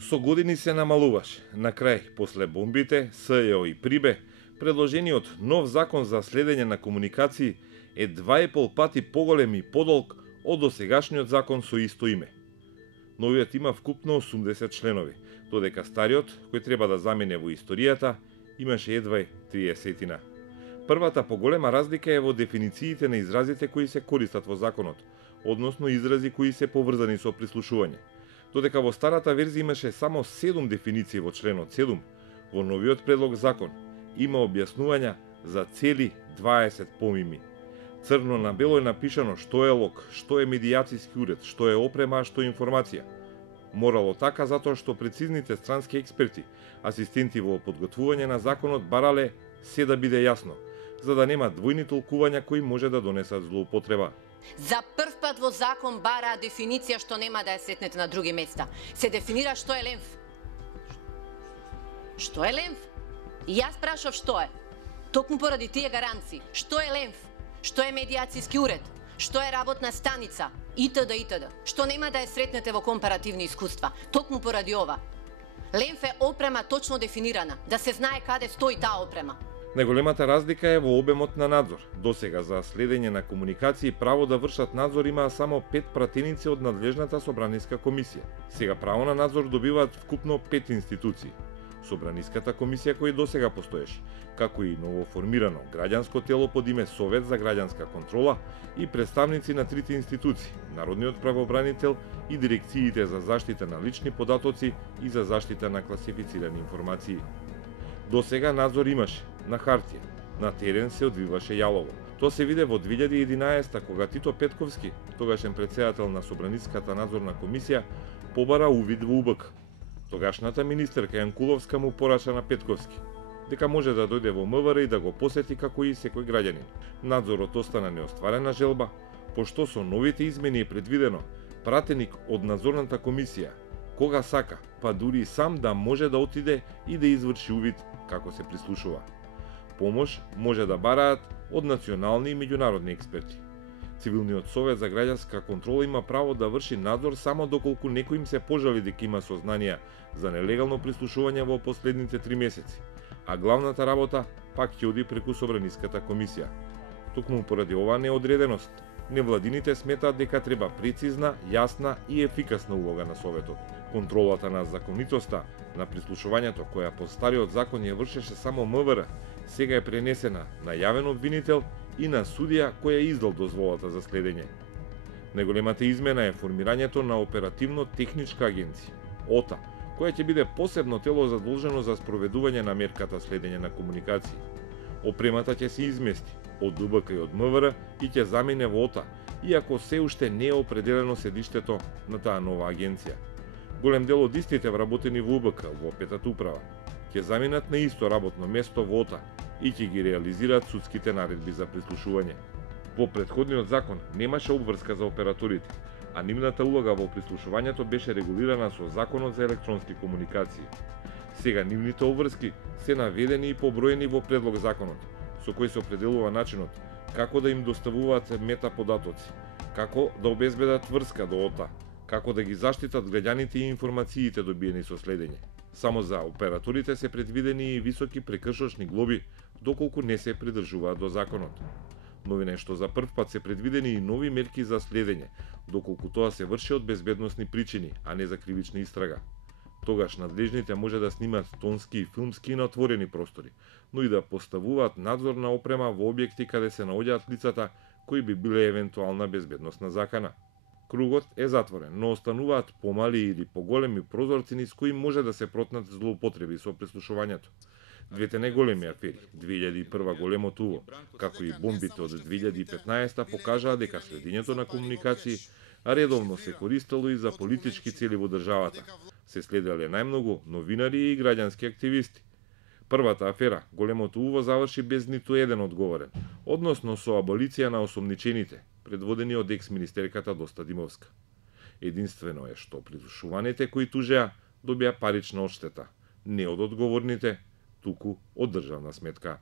Со години се намалуваше. На крај, после бомбите, СЈО и Прибе, предложениот нов закон за следење на комуникации е 2,5 пати поголем и подолг од досегашниот закон со исто име. Новиот има вкупно 80 членови, додека стариот, кој треба да замине во историјата, имаше едва 30. Првата поголема разлика е во дефинициите на изразите кои се користат во законот, односно изрази кои се поврзани со прислушување. Додека во старата верзија имаше само 7 дефиниции во членот 7, во новиот предлог закон има објаснувања за цели 20 помими. Црно на бело е напишано што е лог, што е медијацијски уред, што е опрема, што е информација. Морало така затоа што прецизните странски експерти, асистенти во подготвување на законот барале се да биде јасно, за да нема двојни толкувања кои може да донесат злоупотреба. За прв пат во закон бараа дефиниција што нема да ја сетнете на други места. Се дефинира што е ленф. Што е ленф? И јас прашав што е. Токму поради тие гаранции. Што е ленф? Што е медијацијски уред? Што е работна станица? Итд. Итд. Што нема да ја сретнете во компаративни искуства. Токму поради ова. Ленф е опрема точно дефинирана, да се знае каде стои таа опрема. Најголемата разлика е во обемот на надзор. Досега за следење на комуникации право да вршат надзор имаа само 5 пратеници од надлежната собраниска комисија. Сега право на надзор добиваат вкупно 5 институции. Собраниската комисија која досега постоеше, како и новоформирано граѓанско тело под име Совет за граѓанска контрола и представници на трите институции, Народниот правобранител и дирекциите за заштита на лични податоци и за заштита на класифицирани информации. Досега надзор имаше на хартија, на терен се одвиваше јалово. Тоа се виде во 2011 кога Тито Петковски, тогашен претседател на Собраниската надзорна комисија, побара увид во УБК. Тогашната министерка Јанкуловска му пораша на Петковски дека може да дојде во МВР и да го посети како и секој граѓанин. Надзорот остана неостварена желба, пошто со новите измени е предвидено пратеник од надзорната комисија кога сака, па дури сам да може да отиде и да изврши увид како се прислушува. Помош може да бараат од национални и меѓународни експерти. Цивилниот совет за граѓанска контрола има право да врши надзор само доколку некој им се пожали дека има сознанија за нелегално прислушување во последните 3 месеци, а главната работа пак ќе оди преку Собраниската комисија. Токму поради оваа неодреденост, невладините сметаат дека треба прецизна, јасна и ефикасна улога на Советот. Контролата на законитоста на прислушувањето која по стариот закон ја вршеше само МВР, сега е пренесена на јавен обвинител и на судија која издал дозволата за следење. Најголемата измена е формирањето на оперативно-техничка агенција, ОТА, која ќе биде посебно тело задолжено за спроведување на мерката следење на комуникации. Опремата ќе се измести од УБК и од МВР и ќе замине во ОТА, иако се уште не е определено седиштето на таа нова агенција. Голем дел од истите вработени во УБК, во петата управа, ќе заминат на исто работно место во ОТА и ќе ги реализираат судските наредби за прислушување. Во претходниот закон немаше обврска за операторите, а нивната улога во прислушувањето беше регулирана со Законот за електронски комуникации. Сега нивните обврски се наведени и поброени во предлог законот, со кој се определува начинот како да им доставуваат метаподатоци, како да обезбедат врска до ОТА, како да ги заштитат граѓаните и информациите добиени со следење. Само за операторите се предвидени и високи прекршочни глоби доколку не се придржуваат до законот. Новина е што за прв пат се предвидени и нови мерки за следење, доколку тоа се врши од безбедносни причини, а не за кривична истрага. Тогаш надлежните може да снимат тонски и филмски на отворени простори, но и да поставуваат надзорна опрема во објекти каде се наоѓаат лицата кои би биле евентуална безбедносна закана. Кругот е затворен, но остануваат помали или поголеми прозорци низ кои може да се протнат злоупотреби со прислушувањето. Двете најголеми афери, 2001 големото уво, како и бомбите од 2015 покажаа дека следењето на комуникации редовно се користело и за политички цели во државата. Се следеле најмногу новинари и граѓански активисти. Првата афера, големото уво, заврши без ниту еден одговорен, односно со аболиција на осомничените, предводени од екс-министерката Доста Димовска. Единствено е што прислушуваните кои тужеа добија парична одштета, не од одговорните, туку од државна сметка.